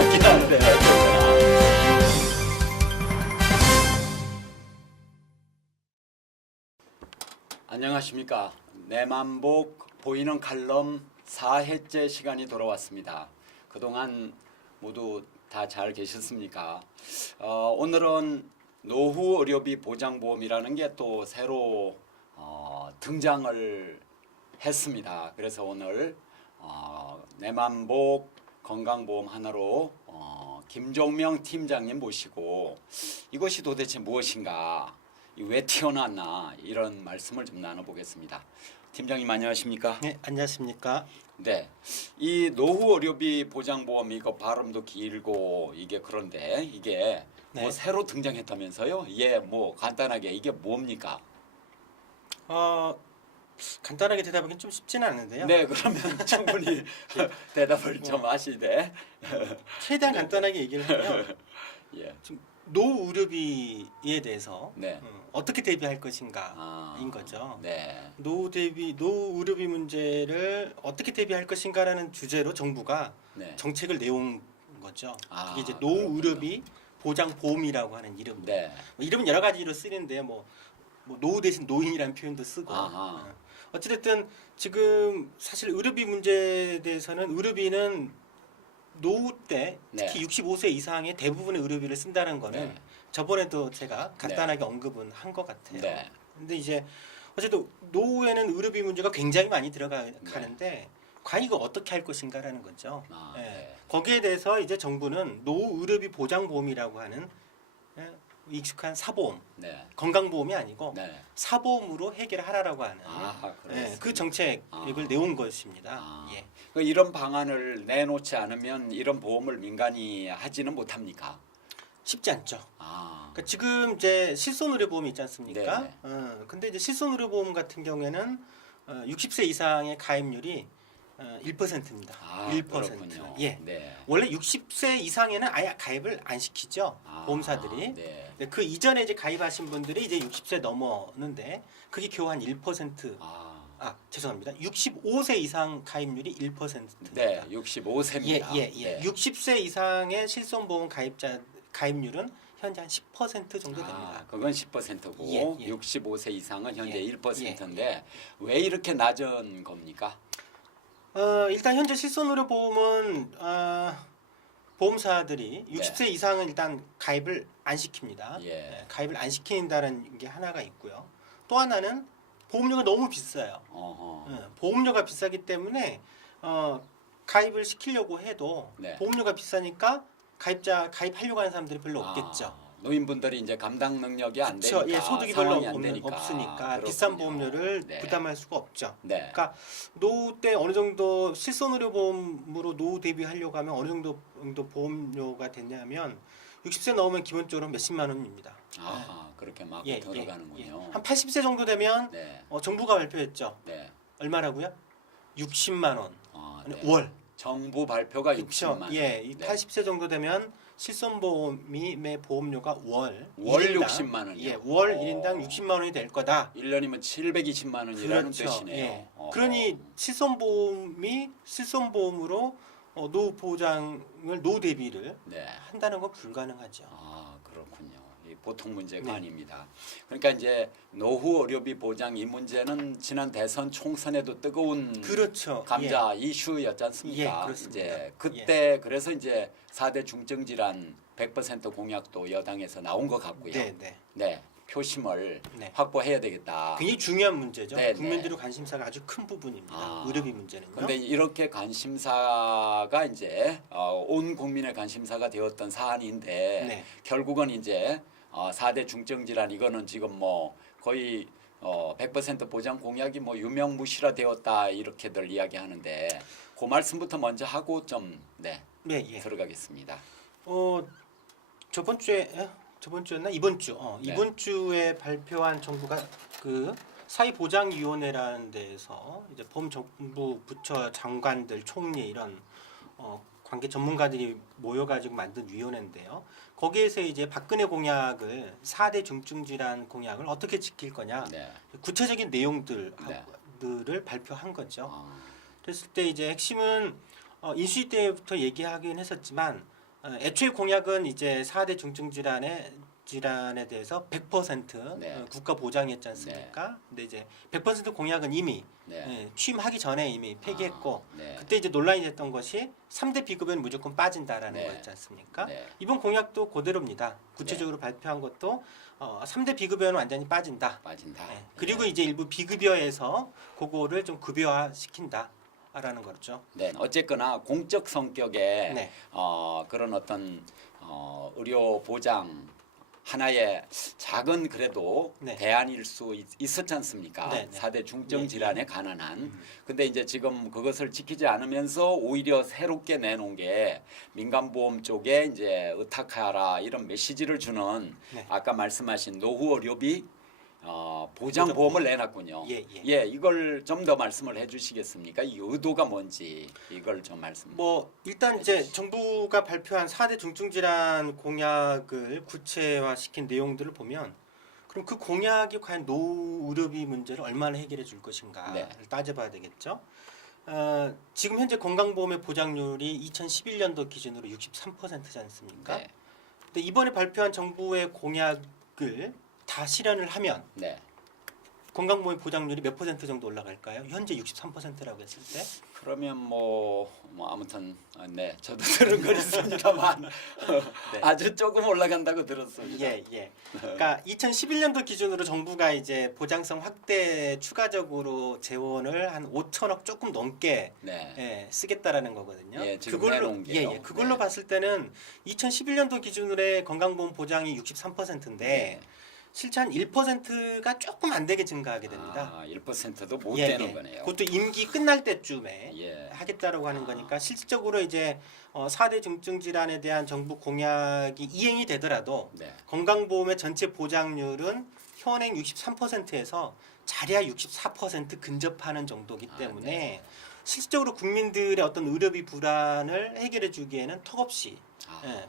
없긴 한데. 안녕하십니까. 내만복 보이는 칼럼 4회째 시간이 돌아왔습니다. 그동안 모두 다 잘 계셨습니까? 오늘은 노후 의료비 보장보험이라는 게 또 새로 등장을 했습니다. 그래서 오늘 내만복 건강보험 하나로 김종명 팀장님 모시고 이것이 도대체 무엇인가, 왜 튀어나왔나, 이런 말씀을 좀 나눠보겠습니다. 팀장님 안녕하십니까? 네, 안녕하십니까? 네, 이 노후 의료비 보장보험 이거 발음도 길고 이게 그런데 이게 네. 뭐 새로 등장했다면서요? 예, 뭐 간단하게 이게 뭡니까? 간단하게 대답하기는 좀 쉽지는 않은데요. 네, 그러면 충분히 대답을 좀 하시되. 최대한 간단하게 얘기를 하면 예. 지금 노후 의료비에 대해서 네. 어떻게 대비할 것인가인 거죠. 네. 노후 의료비 문제를 어떻게 대비할 것인가라는 주제로 정부가 네. 정책을 내온 거죠. 이게 이제 그렇군요. 노후 의료비 보장보험이라고 하는 이름입니다. 네. 이름은 여러 가지로 쓰는데 뭐 노후 대신 노인이라는 표현도 쓰고. 아하. 어찌됐든 지금 사실 의료비 문제에 대해서는 의료비는 노후 때 특히 네. 65세 이상의 대부분의 의료비를 쓴다는 거는 네. 저번에도 제가 간단하게 언급은 한 것 같아요. 네. 근데 이제 어쨌든 노후에는 의료비 문제가 굉장히 많이 들어가는데 과연 이거 어떻게 할 것인가라는 거죠. 네. 거기에 대해서 이제 정부는 노후 의료비 보장보험이라고 하는 익숙한 사보험, 네. 건강보험이 아니고 네. 사보험으로 해결하라고 하는 그 정책을 내온 것입니다. 예. 이런 방안을 내놓지 않으면 이런 보험을 민간이 하지는 못합니까? 쉽지 않죠. 그러니까 지금 이제 실손의료보험이 있지 않습니까? 네. 근데 이제 실손의료보험 같은 경우에는 60세 이상의 가입률이 1%입니다. 1%. 그렇군요. 예. 네. 원래 60세 이상에는 아예 가입을 안 시키죠. 보험사들이. 네. 그 이전에 이제 가입하신 분들이 이제 60세 넘었는데 그게 겨우 한 1%. 죄송합니다. 65세 이상 가입률이 1%입니다. 네, 65세입니다. 예. 네. 60세 이상의 실손보험 가입률은 현재 한 10% 정도 됩니다. 그건 10%고 예. 65세 이상은 현재 예. 1%인데 왜 이렇게 낮은 겁니까? 일단 현재 실손의료보험은 보험사들이 60세 이상은 일단 가입을 안 시킵니다. 예. 가입을 안 시킨다는 게 하나가 있고요. 또 하나는 보험료가 너무 비싸요. 보험료가 비싸기 때문에 가입을 시키려고 해도 네. 보험료가 비싸니까 가입하려고 하는 사람들이 별로 없겠죠. 노인분들이 이제 감당 능력이 안 그렇죠. 되니까, 예, 소득이 별로 상황이 안 되니까. 없으니까 그렇군요. 비싼 보험료를 네. 부담할 수가 없죠. 네. 그러니까 노후 때 어느 정도 실손의료보험으로 노후 대비하려고 하면 어느 정도 보험료가 됐냐면 60세 넘으면 기본적으로 몇십만 원입니다. 그렇게 막 예, 들어가는군요. 한 80세 정도 되면 네. 정부가 발표했죠. 네. 얼마라고요? 60만 원 네. 월. 정부 발표가 그렇죠. 60만 원. 예, 80세 정도 되면 실손보험의 보험료가 월 60만 원이요. 예, 월 1인당 60만 원이 될 거다. 1년이면 720만 원이라는 그렇죠. 뜻이네요. 예. 그러니 실손보험으로 노후 보장을 노후 대비를 네. 한다는 건 불가능하죠. 그렇군요. 보통 문제가 네. 아닙니다. 그러니까 이제 노후 의료비 보장 이 문제는 지난 대선 총선에도 뜨거운 그렇죠. 감자 이슈였지 않습니까? 예, 그렇습니다. 이제 그때 그래서 이제 4대 중증 질환 100% 공약도 여당에서 나온 것 같고요. 네. 표심을 네. 확보해야 되겠다. 굉장히 중요한 문제죠. 네, 국민들의 관심사가 아주 큰 부분입니다. 의료비 문제는요. 그런데 이렇게 관심사가 이제 온 국민의 관심사가 되었던 사안인데 네. 결국은 이제 4대 중증 질환 이거는 지금 뭐 거의 100% 보장 공약이 뭐 유명무실화 되었다 이렇게들 이야기하는데 그 말씀부터 먼저 하고 좀 들어가겠습니다. 저번 주였나 이번 주 이번 주에 발표한 정부가 그 사회보장위원회라는 데에서 이제 범정부 부처 장관들 총리 이런 관계 전문가들이 모여가지고 만든 위원회인데요. 거기에서 이제 박근혜 공약을 4대 중증 질환 공약을 어떻게 지킬 거냐 구체적인 내용들을 발표한 거죠. 그랬을 때 이제 핵심은 인수위 때부터 얘기하긴 했었지만 애초에 공약은 이제 4대 중증 질환에 대해서 100% 네. 국가 보장이었지 않습니까? 근데 이제 100% 공약은 이미 네. 취임하기 전에 이미 폐기했고 네. 그때 이제 논란이 됐던 것이 3대 비급여는 무조건 빠진다라는 네. 거였지 않습니까? 네. 이번 공약도 그대로입니다. 구체적으로 발표한 것도 3대 비급여는 완전히 빠진다. 빠진다. 네. 그리고 네. 이제 일부 비급여에서 그거를 좀 급여화 시킨다라는 거죠. 네. 어쨌거나 공적 성격의 네. 그런 어떤 의료 보장 하나의 작은 그래도 네. 대안일 수 있었지 않습니까? 네, 네. 4대 중증 예, 질환에 관한한. 근데 이제 지금 그것을 지키지 않으면서 오히려 새롭게 내놓은 게 민간보험 쪽에 이제 의탁하라 이런 메시지를 주는 네. 아까 말씀하신 노후 의료비 보장보험을 내놨군요. 예. 이걸 좀 더 말씀을 해주시겠습니까? 이 의도가 뭔지 이걸 좀 말씀. 뭐 일단 이제 정부가 발표한 4대 중증 질환 공약을 구체화시킨 내용들을 보면 그럼 그 공약이 과연 노후 의료비 문제를 얼마나 해결해 줄 것인가를 네. 따져봐야 되겠죠. 지금 현재 건강보험의 보장률이 2011년도 기준으로 63%지 않습니까? 네. 근데 이번에 발표한 정부의 공약을 다 실현을 하면 네. 건강보험 보장률이 몇 퍼센트 정도 올라갈까요? 현재 63%라고 했을 때. 그러면 뭐 아무튼 네 저도 들은 건 있습니다만 네. 아주 조금 올라간다고 들었습니다. 예. 그러니까 2011년도 기준으로 정부가 이제 보장성 확대 추가적으로 재원을 한 5천억 조금 넘게 네. 쓰겠다라는 거거든요. 예, 지금 그걸로 내놓은 게요. 그걸로 네. 봤을 때는 2011년도 기준으로의 건강보험 보장이 63%인데 네. 실제 한 1%가 조금 안 되게 증가하게 됩니다. 1%도 못 되는 거네요. 그것도 임기 끝날 때쯤에 예. 하겠다라고 하는 거니까 실질적으로 이제 4대 중증 질환에 대한 정부 공약이 이행이 되더라도 네. 건강보험의 전체 보장률은 현행 63%에서 자리야 64% 근접하는 정도이기 때문에 네. 실질적으로 국민들의 어떤 의료비 불안을 해결해 주기에는 턱없이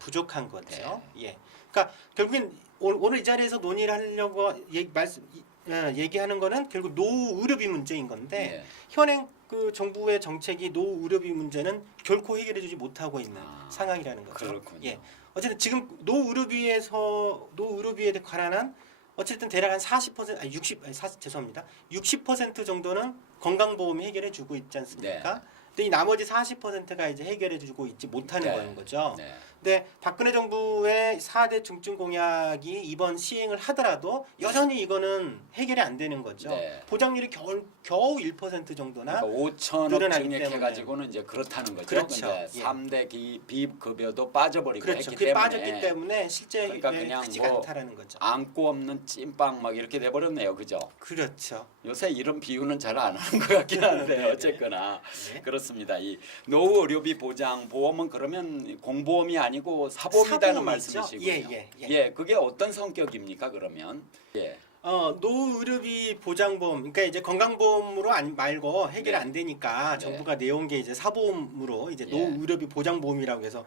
부족한 거죠. 네. 예. 그러니까 결국엔 오늘 이 자리에서 논의를 하려고 얘기하는 거는 결국 노후 의료비 문제인 건데 네. 현행 그 정부의 정책이 노후 의료비 문제는 결코 해결해주지 못하고 있는 상황이라는 거죠. 그렇군요. 예. 어쨌든 지금 노후 의료비에 관한 어쨌든 대략 한 40% 아니 60% 정도는 건강보험이 해결해주고 있지 않습니까? 네. 근데 이 나머지 40%가 이제 해결해주고 있지 못하는 네. 거는 거죠. 네. 근데 박근혜 정부의 4대 중증 공약이 이번 시행을 하더라도 여전히 이거는 해결이 안 되는 거죠. 네. 보장률이 겨우 1% 정도나 그러니까 5천억 늘어나기 증액해가지고는 이제 그렇다는 거죠. 그렇죠. 근데 예. 3대 비급여도 빠져버리고 그렇죠. 했기 그게 때문에 빠졌기 때문에 실제 그러니까 그냥 크지가 뭐 않다라는 거죠. 안고 없는 찐빵 막 이렇게 돼버렸네요, 그죠? 그렇죠. 요새 이런 비유는 잘 안 하는 것 같긴 한데 네, 어쨌거나 네. 그렇습니다. 이 노후 의료비 보장 보험은 그러면 공보험이 아니고 사보험이라는 사보험이죠. 말씀이시군요. 예. 그게 어떤 성격입니까? 그러면 예, 노후 의료비 보장보험, 그러니까 이제 건강보험으로 말고 해결이 네. 안 되니까 네. 정부가 내온 게 이제 사보험으로 이제 예. 노후 의료비 보장보험이라고 해서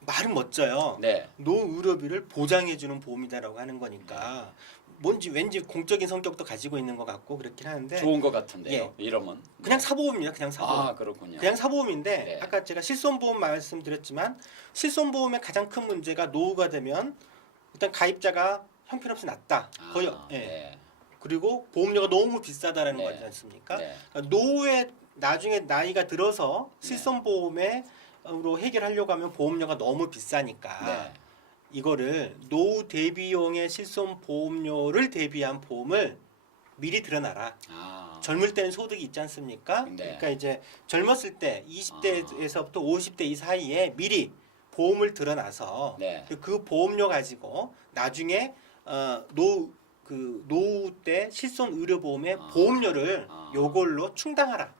말은 멋져요. 네, 노후 의료비를 보장해주는 보험이다라고 하는 거니까 뭔지 왠지 공적인 성격도 가지고 있는 것 같고 그렇긴 하는데 좋은 것 같은데요. 이러면 그냥 사보험입니다. 그냥 사보험. 그렇군요. 그냥 사보험인데 네. 아까 제가 실손보험 말씀드렸지만 실손보험의 가장 큰 문제가 노후가 되면 일단 가입자가 형편없이 낮다. 거의 네. 그리고 보험료가 너무 비싸다라는 네. 거지 않습니까? 네. 그러니까 노후에 나중에 나이가 들어서 실손보험으로 해결하려고 하면 보험료가 너무 비싸니까 네. 이거를 노후 대비용의 실손보험료를 대비한 보험을 미리 들어놔라. 젊을 때는 소득이 있지 않습니까? 네. 그러니까 이제 젊었을 때 20대에서부터 50대 이 사이에 미리 보험을 들어놔서 네. 그 보험료 가지고 나중에 노후 때 실손 의료보험의 보험료를 요걸로 충당하라.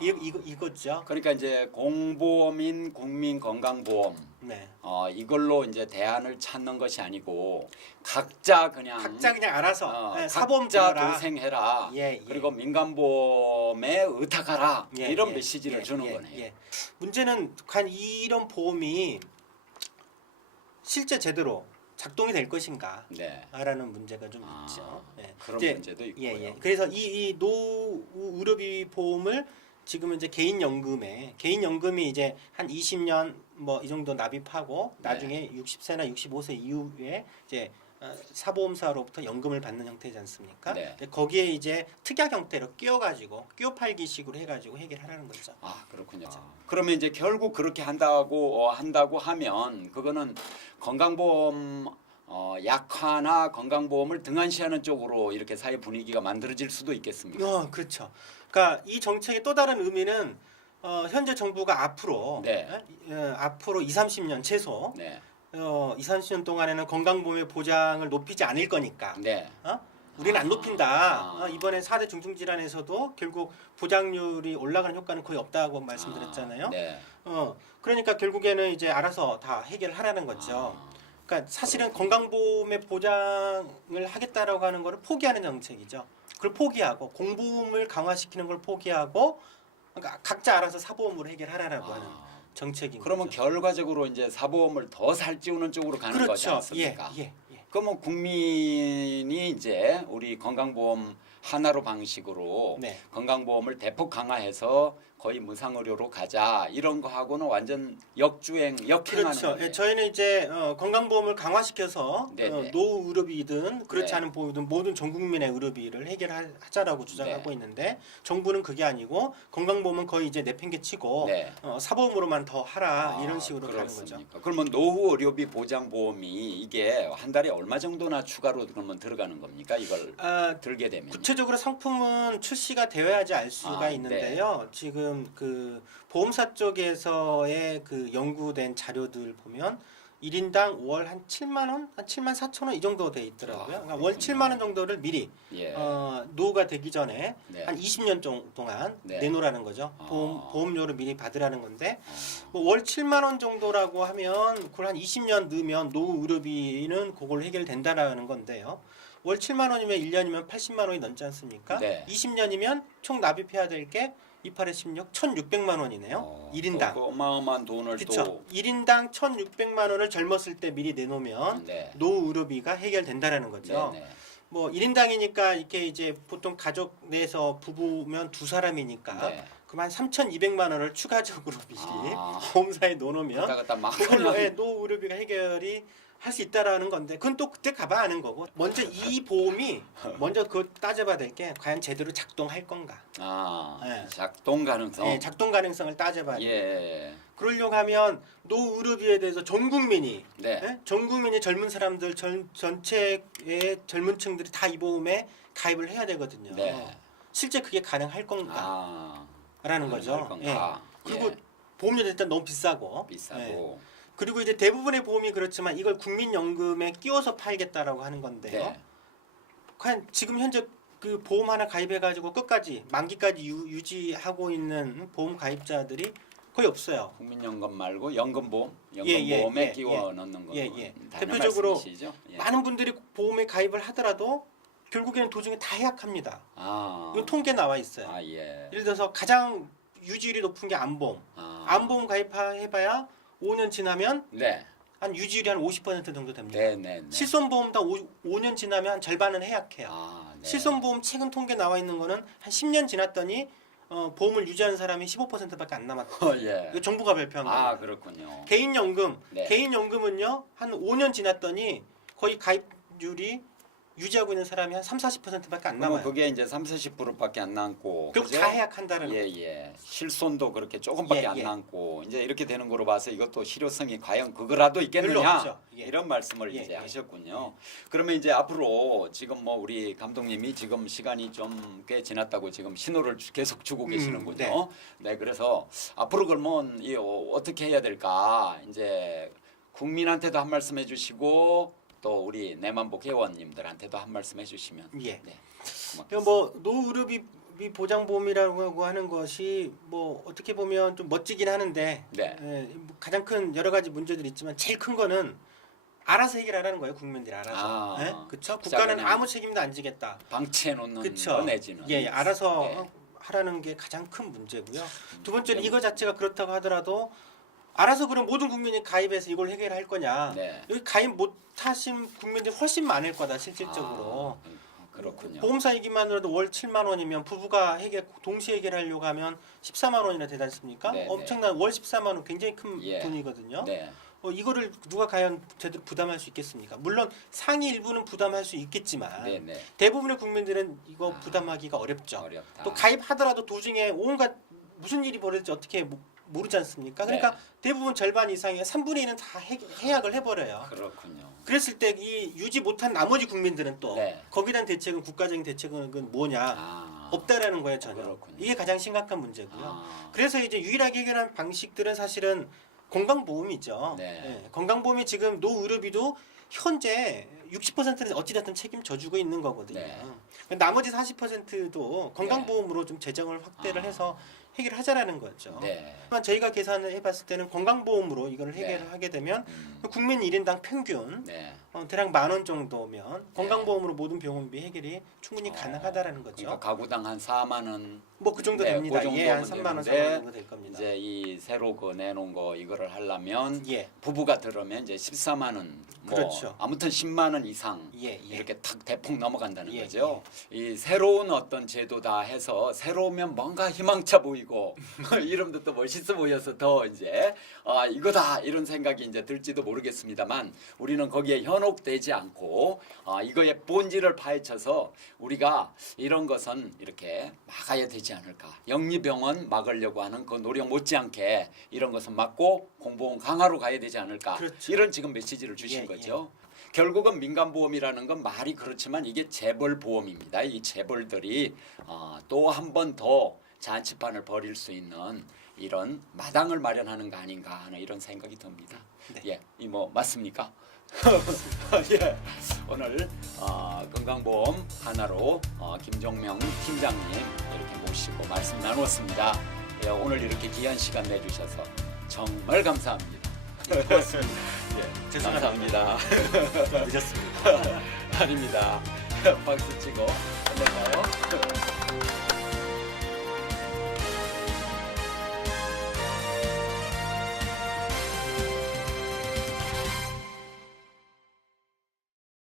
이거죠. 그러니까 이제 공보험인 국민건강보험 네. 이걸로 이제 대안을 찾는 것이 아니고 각자 그냥 알아서 각자 사보험 들어라. 도생해라. 예. 그리고 민간보험에 의탁하라. 이런 예. 메시지를 주는 거네요. 예. 문제는 과연 이런 보험이 실제 제대로 작동이 될 것인가? 네. 라는 문제가 좀 있죠. 그런 문제도 있고요. 그래서 이 노후 의료비 보험을 지금은 이제 개인연금이 이제 한 20년 뭐 이 정도 납입하고 나중에 60세나 65세 이후에 이제 사보험사로부터 연금을 받는 형태지 않습니까? 네. 거기에 이제 특약 형태로 끼워가지고 끼워 팔기식으로 해가지고 해결하라는 거죠. 아 그렇군요. 그러면 이제 결국 그렇게 한다고 하면 그거는 건강보험 약화나 건강보험을 등한시하는 쪽으로 이렇게 사회 분위기가 만들어질 수도 있겠습니까? 그렇죠. 그러니까 이 정책의 또 다른 의미는 현재 정부가 앞으로 네. 앞으로 2, 30년 최소 네. 2, 30년 동안에는 건강보험의 보장을 높이지 않을 거니까. 네. 우리는 안 높인다. 아. 이번에 4대 중증질환에서도 결국 보장률이 올라가는 효과는 거의 없다고 말씀드렸잖아요. 네. 그러니까 결국에는 이제 알아서 다 해결하라는 거죠. 그러니까 사실은 건강보험의 보장을 하겠다라고 하는 거를 포기하는 정책이죠. 그걸 포기하고 공보험을 강화시키는 걸 포기하고 그러니까 각자 알아서 사보험으로 해결하라고 하는 정책인 그러면 거죠. 결과적으로 이제 사보험을 더 살찌우는 쪽으로 가는 거지 그렇죠. 않습니까? 예. 그러면 국민이 이제 우리 건강보험 하나로 방식으로 네. 건강보험을 대폭 강화해서 거의 무상의료로 가자 이런 거 하고는 완전 역행하는 그렇죠. 거예요. 저희는 이제 건강보험을 강화시켜서 네네. 노후 의료비든 그렇지 네. 않은 보험이든 모든 전 국민의 의료비를 해결하자라고 주장하고 네. 있는데 정부는 그게 아니고 건강보험은 거의 이제 내팽개치고 네. 사보험으로만 더 하라 이런 식으로 가는 거죠. 그렇습니까? 그러면 노후 의료비 보장 보험이 이게 한 달에 얼마 정도나 추가로 그러면 들어가는 겁니까? 이걸 들게 되면 구체적으로 상품은 출시가 되어야지 알 수가 있는데요. 지금 그 보험사 쪽에서의 그 연구된 자료들 보면 1인당 월 한 7만 원, 한 7만 4천 원 이 정도 돼 있더라고요. 그러니까 월 7만 원 정도를 미리 예. 노후가 되기 전에 네. 한 20년 동안 네. 내놓으라는 거죠. 보험료를 미리 받으라는 건데 뭐 월 7만 원 정도라고 하면 그걸 한 20년 넣으면 노후 의료비는 그걸로 해결된다라는 건데요. 월 7만 원이면 1년이면 80만 원이 넘지 않습니까? 네. 20년이면 총 납입해야 될 게 28에 16, 1,600만 원이네요. 1인당. 그 어마어마한 돈을 그렇죠. 또 1인당 1,600만 원을 젊었을 때 미리 내놓으면 네. 노후 의료비가 해결된다라는 거죠. 네. 뭐 1인당이니까 이렇게 이제 보통 가족 내에서 부부면 두 사람이니까 네. 그만 3,200만 원을 추가적으로 미리 아. 보험사에 넣어놓으면 갔다 막 그걸로 노후 의료비가 해결이 할 수 있다라는 건데 그건 또 그때 가봐 아는 거고 먼저 이 보험이 먼저 그거 따져봐야 될 게 과연 제대로 작동할 건가. 네. 작동 가능성. 네, 작동 가능성을 따져봐야 돼요. 예. 그러려고 하면 노후 의료비에 대해서 전 국민이 네. 전 국민의 젊은 사람들 전체의 젊은 층들이 다 이 보험에 가입을 해야 되거든요. 네. 실제 그게 가능할 건가라는 거죠. 가능할 건가? 그리고 예. 보험료도 일단 너무 비싸고. 비싸고. 그리고 이제 대부분의 보험이 그렇지만 이걸 국민연금에 끼워서 팔겠다라고 하는 건데요. 네. 과연 지금 현재 그 보험 하나 가입해가지고 끝까지 만기까지 유지하고 있는 보험 가입자들이 거의 없어요. 국민연금 말고 연금보험, 예, 연금보험에 예, 끼워 넣는 거. 대표적으로 말씀이시죠? 예. 많은 분들이 보험에 가입을 하더라도 결국에는 도중에 다 해약합니다. 이건 통계 나와 있어요. 예. 예를 들어서 가장 유지율이 높은 게 암보험. 암보험 가입해봐야 5년 지나면 네. 한 유지율이 한 50% 정도 됩니다. 네. 실손보험 다 5년 지나면 한 절반은 해약해요. 네. 실손보험 최근 통계 나와 있는 거는 한 10년 지났더니 보험을 유지하는 사람이 15%밖에 안 남았다. 예. 이거 정부가 발표한 거예요. 그렇군요. 개인연금, 네. 개인연금은요 한 5년 지났더니 거의 가입률이 유지하고 있는 사람이 한 30-40%밖에 안 남아요. 그게 이제 30-40%밖에 안 남고. 결국 다 해약한다는 거죠. 예. 실손도 그렇게 조금밖에 예, 안 예. 남고 이제 이렇게 되는 거로 봐서 이것도 실효성이 과연 그거라도 별로 있겠느냐 없죠. 예. 이런 말씀을 예, 이제 예. 하셨군요. 그러면 이제 앞으로 지금 뭐 우리 감독님이 지금 시간이 좀 꽤 지났다고 지금 신호를 계속 주고 계시는군요. 네, 그래서 앞으로 그러면 어떻게 해야 될까 이제 국민한테도 한 말씀 해주시고. 또 우리 내만복 회원님들한테도 한 말씀 해주시면 예. 네, 뭐 노후 의료비 보장보험이라고 하는 것이 뭐 어떻게 보면 좀 멋지긴 하는데 네. 뭐 가장 큰 여러 가지 문제들이 있지만 제일 큰 거는 알아서 해결하라는 거예요. 국민들이 알아서. 그렇죠? 국가는 아무 책임도 안 지겠다. 방치해 놓는 그쵸? 거 내지는 알아서 네. 하라는 게 가장 큰 문제고요. 두 번째는 이거 자체가 그렇다고 하더라도 알아서 그럼 모든 국민이 가입해서 이걸 해결할 거냐? 네. 여기 가입 못 하신 국민들이 훨씬 많을 거다 실질적으로. 그렇군요. 보험사이기만으로도 월 7만 원이면 부부가 동시에 해결하려고 하면 14만 원이나 되지 않습니까? 네, 엄청난 월 14만 원 굉장히 큰 예. 돈이거든요. 네. 이거를 누가 과연 제대로 부담할 수 있겠습니까? 물론 상위 일부는 부담할 수 있겠지만 네, 네. 대부분의 국민들은 이거 부담하기가 어렵죠. 어렵다. 또 가입하더라도 도중에 온갖 무슨 일이 벌어질지 어떻게 모르지 않습니까? 그러니까 네. 대부분 절반 이상의 3분의 1은 다 해약을 해버려요. 그렇군요. 그랬을 때 이 유지 못한 나머지 국민들은 또 네. 거기에 대한 대책은 국가적인 대책은 뭐냐 아. 없다라는 거예요 전혀. 그렇군요. 이게 가장 심각한 문제고요. 아. 그래서 이제 유일하게 해결한 방식들은 사실은 건강보험이죠. 네. 건강보험이 지금 노의료비도 현재 60%는 어찌됐든 책임져주고 있는 거거든요. 네. 나머지 40%도 건강보험으로 좀 재정을 확대를 해서 해결하자라는 거죠. 네. 하지만 저희가 계산을 해봤을 때는 건강보험으로 이걸 네. 해결을 하게 되면 국민 1인당 평균 네. 대략 10,000원 정도면 건강보험으로 모든 병원비 해결이 충분히 가능하다라는 거죠. 그러니까 가구당 한 4만 원. 뭐 그 정도 네, 됩니다. 그 예, 한 정도면 3만 원, 되는데 4만 원 정도 될 겁니다. 이제 이 새로 그 내놓은 거 이거를 하려면 예, 부부가 들으면 이제 14만 원, 뭐 그렇죠. 아무튼 10만 원 이상 예, 예. 이렇게 탁 대폭 넘어간다는 예, 거죠. 이 새로운 어떤 제도다 해서 새로우면 뭔가 희망차 보이고 이름도 또 멋있어 보여서 더 이제 이거다 이런 생각이 이제 들지도 모르겠습니다만 우리는 거기에 현혹되지 않고 이거의 본질을 파헤쳐서 우리가 이런 것은 이렇게 막아야 되지 않을까. 영리병원 막으려고 하는 그 노력 못지않게 이런 것은 막고 공보험 강화로 가야 되지 않을까. 그렇죠. 이런 지금 메시지를 주신 예, 거죠. 결국은 민간보험이라는 건 말이 그렇지만 이게 재벌보험입니다. 이 재벌들이 또 한 번 더 잔치판을 벌일 수 있는 이런 마당을 마련하는 거 아닌가 하는 이런 생각이 듭니다. 네. 예, 이뭐 맞습니까? 예, 오늘 건강보험 하나로 김종명 팀장님 이렇게 모시고 말씀 나누었습니다. 예, 오늘 이렇게 귀한 시간 내주셔서 정말 감사합니다. 고맙습니다. 예, 죄송합니다. 감사합니다. 늦었습니다. 아닙니다. 박수 치고 끝낼까요?